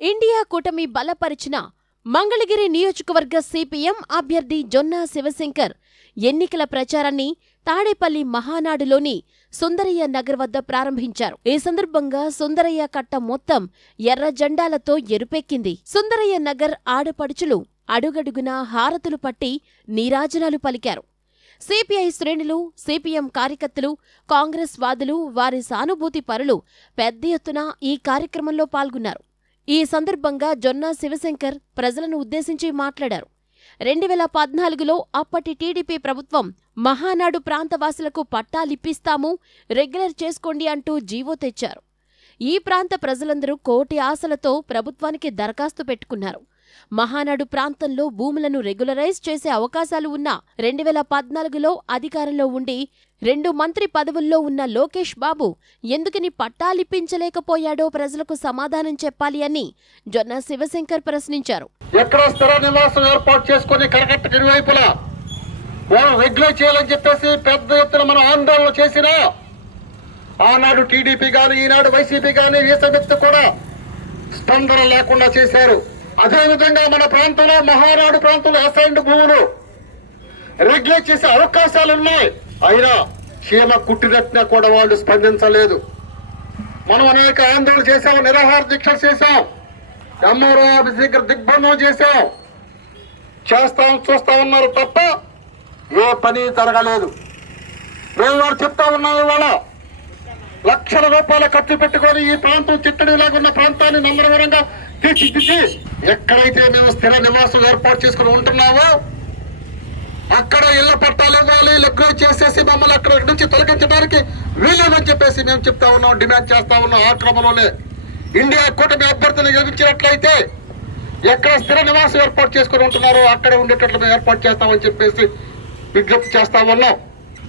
India కూటమి బలపరిచిన మంగళగిరి నియోజకవర్గ సిపిఎం అభ్యర్థి జొన్నా శివశంకర్ ఎన్నికల ప్రచారాన్ని తాడేపల్లి మహానాడులోని సుందరయ్య నగర్ వద్ద ప్రారంభించారు. ఈ సందర్భంగా సుందరయ్య కట్ట మొత్తం ఎర్ర జెండాలతో ఎరుపెక్కింది. సుందరయ్య నగర్ ఆడపడుచులు అడుగడుగునా హారతులు పట్టి నీరాజనాలు పలికారు. సిపిఐ శ్రేణులు సిపిఎం కార్యకర్తలు కాంగ్రెస్ వాదులు వారి సానుభూతి పరులు పెద్ద ఎత్తున ఈ కార్యక్రమంలో పాల్గొన్నారు. ఈ సందర్భంగా జొన్నా శివశంకర్ ప్రజలను ఉద్దేశించి మాట్లాడారు. రెండు వేల పద్నాలుగులో అప్పటి టీడీపీ ప్రభుత్వం మహానాడు ప్రాంతవాసులకు పట్టాలిప్పిస్తాము రెగ్యులర్ చేసుకోండి అంటూ జీవో తెచ్చారు. ఈ ప్రాంత ప్రజలందరూ కోటి ఆశలతో ప్రభుత్వానికి దరఖాస్తు పెట్టుకున్నారు. మహానాడు ప్రాంతంలో భూములను రెగ్యులరైజ్ చేసే అవకాశాలు ఉన్నా రెండు వేల పద్నాలుగులో అధికారంలో ఉండి రెండు మంత్రి పదవుల్లో ఉన్న లోకేష్ బాబు ఎందుకని పట్టాలిప్పించలేకపోయాడో ప్రజలకు సమాధానం చెప్పాలి అని జొన్న శివశంకర్ ప్రశ్నించారు. ఎక్కడ స్థిర నివాసం ఏర్పాటు చేసుకుని కరకట్ట ఇరువైపులా వాళ్ళు చేయాలని చెప్పేసి పెద్ద ఎత్తున మనం ఆందోళన చేసినా ఆనాడు టీడీపీ కానీ ఈనాడు వైసీపీ కానీ వీసమెత్తు కూడా స్పందన లేకుండా చేశారు. అదేవిధంగా మన ప్రాంతంలో మహానాడు ప్రాంతంలో అసైన్డ్ భూములు రెగ్యులేట్ చేసే అవకాశాలు ఉన్నాయి అయినా చీమ కుట్టినట్టున కూడా వాళ్ళు స్పందించలేదు. మనం అనేక ఆందోళన చేశాం నిరాహార దీక్షలు చేశాం ఎంఆర్ఓ ఆఫీస్ దగ్గర దిగ్బంధం చేశాం. చేస్తాం చూస్తా ఉన్నారు తప్ప ఏ పని జరగలేదు. మేము వారు చెప్తా ఉన్నాం ఇవాళ. లక్షల రూపాయల ఖర్చు పెట్టుకొని ఈ ప్రాంతం చిట్టడిలాగా ఉన్న ప్రాంతాన్ని నంబరవరంగా ఎక్కడైతే మేము స్థిర నివాసం ఏర్పాటు చేసుకుని ఉంటున్నామో అక్కడ ఇళ్ళ పట్టాలు ఇవ్వాలి లెక్కలు చేసేసి మమ్మల్ని అక్కడ నుంచి తొలగించడానికి వీలేదని చెప్పేసి మేము చెప్తా ఉన్నాం డిమాండ్ చేస్తా ఉన్నాం ఆ క్రమంలోనే. ఇండియా కూటమి అభ్యర్థిని గెలిపించినట్లయితే ఎక్కడ స్థిర నివాసం ఏర్పాటు చేసుకుని ఉంటున్నారో అక్కడ ఉండేటట్లు మేము ఏర్పాటు చేస్తామని చెప్పేసి విజ్ఞప్తి చేస్తా ఉన్నాం.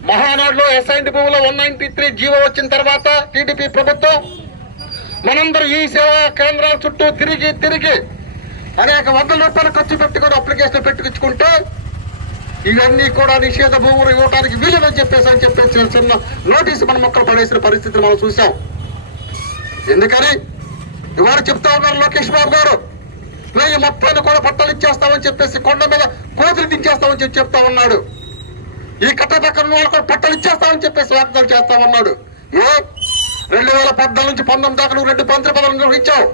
మహానాడులో ఎస్ఐంటి భూమిలో వన్ నైన్టీ త్రీ జీవో వచ్చిన తర్వాత టీడీపీ ప్రభుత్వం మనందరూ ఈ సేవా కేంద్రాల చుట్టూ తిరిగి తిరిగి అనేక వందల రూపాయలు ఖర్చు పెట్టుకొని అప్లికేషన్ పెట్టుకుంటే ఇవన్నీ కూడా నిషేధ భూములు ఇవ్వడానికి వీలమని చెప్పేసి అని చెప్పేసి చిన్న నోటీసు మన మొక్కలు పడేసిన పరిస్థితి మనం చూసాం ఎందుకని? ఇవాళ చెప్తా ఉన్నారు లోకేష్ బాబు గారు. మేము ఈ మొత్తాన్ని కూడా పట్టాలు ఇచ్చేస్తామని చెప్పేసి కొండ మీద కోతులు దించేస్తామని చెప్పి చెప్తా ఉన్నాడు. ఈ కట్ట పక్కన ఉన్న వాళ్ళు కూడా పట్టాలు ఇచ్చేస్తామని చెప్పేసి వాగ్దాలు చేస్తా ఉన్నాడు. ఏ? రెండు వేల పద్నాలుగు నుంచి పంతొమ్మిది దాకా నువ్వు రెండు మంత్రి పదవులు నిర్వహించావు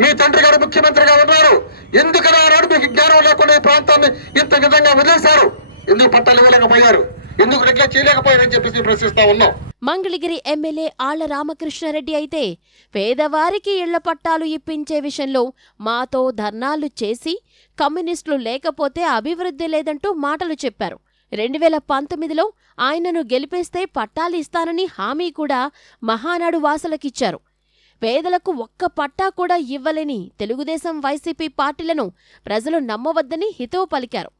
మీ తండ్రి గారు ముఖ్యమంత్రిగా ఉన్నారు. ఎందుకని ఆనాడు మీకు జ్ఞానం లేకుండా ఈ ప్రాంతాన్ని ఇంత విధంగా వదిలేశారు? ఎందుకు పట్టాలు ఇవ్వలేకపోయారు? ఎందుకు రెగ్యులేట్ చేయలేకపోయారని చెప్పేసి ప్రశ్నిస్తా ఉన్నాం. మంగళగిరి ఎమ్మెల్యే ఆళ్ళ రామకృష్ణారెడ్డి అయితే పేదవారికి ఇళ్ళ పట్టాలు ఇప్పించే విషయంలో మాతో ధర్నాలు చేసి కమ్యూనిస్టులు లేకపోతే అభివృద్ధి లేదంటూ మాటలు చెప్పారు. రెండు వేల పంతొమ్మిదిలో ఆయనను గెలిపేస్తే పట్టాలు ఇస్తానని హామీ కూడా మహానాడు వాసులకిచ్చారు. పేదలకు ఒక్క పట్టా కూడా ఇవ్వలేని తెలుగుదేశం వైసీపీ పార్టీలను ప్రజలు నమ్మవద్దని హితవు పలికారు.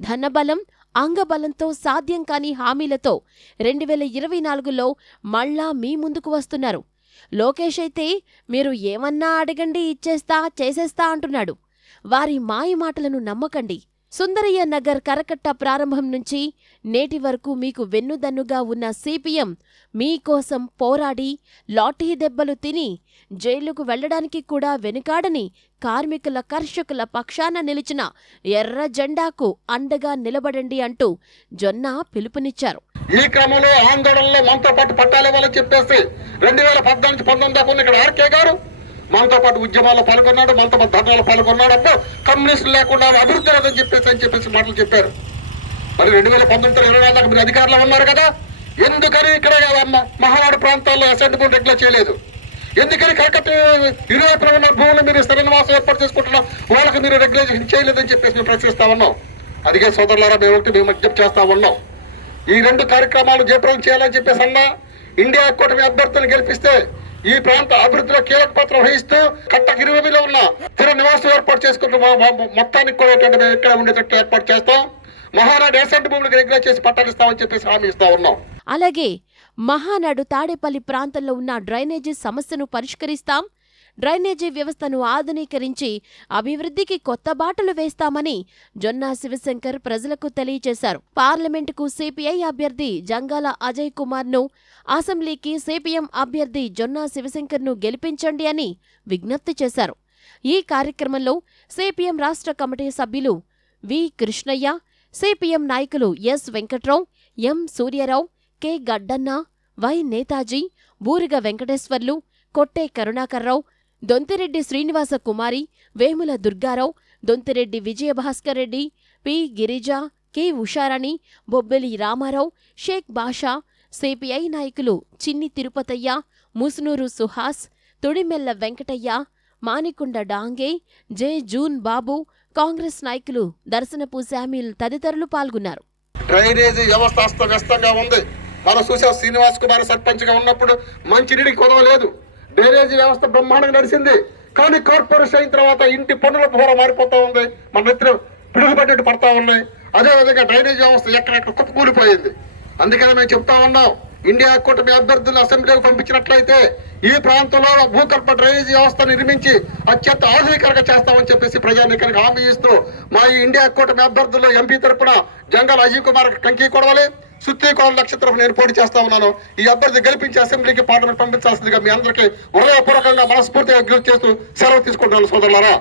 ధనబలం అంగబలంతో సాధ్యం కాని హామీలతో రెండు వేల ఇరవై నాలుగులో మళ్ళా మీ ముందుకు వస్తున్నారు. లోకేష్ అయితే మీరు ఏమన్నా అడగండి ఇచ్చేస్తా చేసేస్తా అంటున్నాడు. వారి మాయ మాటలను నమ్మకండి. సుందరయ్య నగర్ కరకట్ట ప్రారంభం నుంచి నేటి వరకు మీకు వెన్నుదన్నుగా ఉన్న సిపిఎం మీకోసం పోరాడి లాఠీ దెబ్బలు తిని జైలుకు వెళ్ళడానికి కూడా వెనుకాడని కార్మికుల కర్షకుల పక్షాన నిలిచిన ఎర్ర జెండాకు అండగా నిలబడండి అంటూ జొన్న పిలుపునిచ్చారు. ఈ క్రమంలో ఆందోళనలో మనతో పాటు పట్టాలి వాళ్ళని చెప్పేసి రెండు వేల పద్నాలుగు పంతొమ్మిది దాకా ఉన్న ఇక్కడ ఆర్కే గారు మనతో పాటు ఉద్యమాల్లో పాల్గొన్నాడు మనతో పాటు ధర్నాలు పాల్గొన్నాడు. అప్పుడు కమ్యూనిస్టులు లేకుండా అభివృద్ధి లేదని చెప్పేసి అని చెప్పేసి మాటలు చెప్పారు. మరి రెండు వేల పంతొమ్మిది ఇరవై నాలుగు మీరు అధికారంలో ఉన్నారు కదా? ఎందుకని ఇక్కడ మ- మహానాడు ప్రాంతాల్లో అసెంట్ రెగ్యులర్ చేయలేదు. ఎందుకని కరకట్ట ఇరువైపున ఉన్న భూములు మీరు స్థిరనివాసం ఏర్పాటు చేసుకుంటున్నాం వాళ్ళకి మీరు రెగ్యులేషన్ చేయలేదని చెప్పేసి మేము ప్రశ్నిస్తా ఉన్నాం. అదిగే సోదరులారా మేము ఒకటి మేము విజ్ఞప్తి చేస్తా ఉన్నాం. ఈ రెండు కార్యక్రమాలు జయప్రదం చేయాలని చెప్పేసి అన్నా ఇండియా కూటమి అభ్యర్థులను గెలిపిస్తే ఈ ప్రాంత అభివృద్ధిలో కీలక పాత్ర వహిస్తూ కట్ట ఉన్న స్థిర నివాసం ఏర్పాటు చేసుకుంటూ మొత్తానికి కూడా ఎక్కడ ఇక్కడ ఉండేటట్టు ఏర్పాటు చేస్తాం. మహానాడు ఎసెంట్ భూములకు రెగ్యులేట్ చేసి పట్టాలిస్తామని చెప్పేసి హామీ ఇస్తా ఉన్నాం. అలాగే మహానాడు తాడేపల్లి ప్రాంతంలో ఉన్న డ్రైనేజీ సమస్యను పరిష్కరిస్తాం. డ్రైనేజీ వ్యవస్థను ఆధునీకరించి అభివృద్ధికి కొత్త బాటలు వేస్తామని జొన్నా శివశంకర్ ప్రజలకు తెలియజేశారు. పార్లమెంటుకు సిపిఐ అభ్యర్థి జంగాల అజయ్ కుమార్ను అసెంబ్లీకి సిపిఎం అభ్యర్థి జొన్నా శివశంకర్ను గెలిపించండి అని విజ్ఞప్తి చేశారు. ఈ కార్యక్రమంలో సిపిఎం రాష్ట్ర కమిటీ సభ్యులు వి కృష్ణయ్య సిపిఎం నాయకులు S Venkatrao M Suryarao K Gaddanna Y Netaji Buriga Venkateswarlu Kotte Karunakarrao Dontireddy Srinivasa Kumari Vemula Durgarao Dontireddy Vijayabhaskar Reddy P. Girija K. Usharani Bobbeli Ramarao Shaik Basha CPI నాయకులు Chinni Tirupataiah Musunuru Suhas Tudimella Venkataiah Manikonda Dange J. June Babu Congress నాయకులు Darshanapu Samuel తదితరులు పాల్గొన్నారు. Drainage వ్యవస్థ అస్తవ్యస్తంగా ఉంది. మనం చూసాం శ్రీనివాస్ కుమార్ సర్పంచ్గా ఉన్నప్పుడు మంచినీటికి కొదవలేదు డ్రైనేజీ వ్యవస్థ బ్రహ్మాండంగా నడిచింది. కానీ కార్పొరేషన్ అయిన తర్వాత ఇంటి పనుల పోర మారిపోతా ఉంది. మన నెత్తిన పిడుగు పడ్డట్టు పడతా ఉన్నాయి. అదే విధంగా డ్రైనేజీ వ్యవస్థ ఎక్కడెక్కడ కుప్పకూలిపోయింది. అందుకని మేము చెప్తా ఉన్నాం. ఇండియా కూటమి అభ్యర్థులను అసెంబ్లీకి పంపించినట్లయితే ఈ ప్రాంతంలో భూగర్భ డ్రైనేజీ వ్యవస్థ నిర్మించి అత్యంత ఆధునికంగా చేస్తామని చెప్పేసి ప్రజానికానికి హామీ ఇస్తూ మా ఈ ఇండియా కూటమి అభ్యర్థులు ఎంపీ తరపున జంగల్ అజయ్ కుమార్ కంకి కొడవలి సుత్తి నక్షత్రం నేను పోటీ చేస్తా ఉన్నాను. ఈ అభ్యర్థి గెలిపించి అసెంబ్లీకి పార్లమెంట్ పంపించాల్సిందిగా మీ అందరికీ హృదయపూర్వకంగా మనస్ఫూర్తిగా విజ్ఞప్తి చేస్తూ సెలవు తీసుకుంటున్నాను సోదరులారా.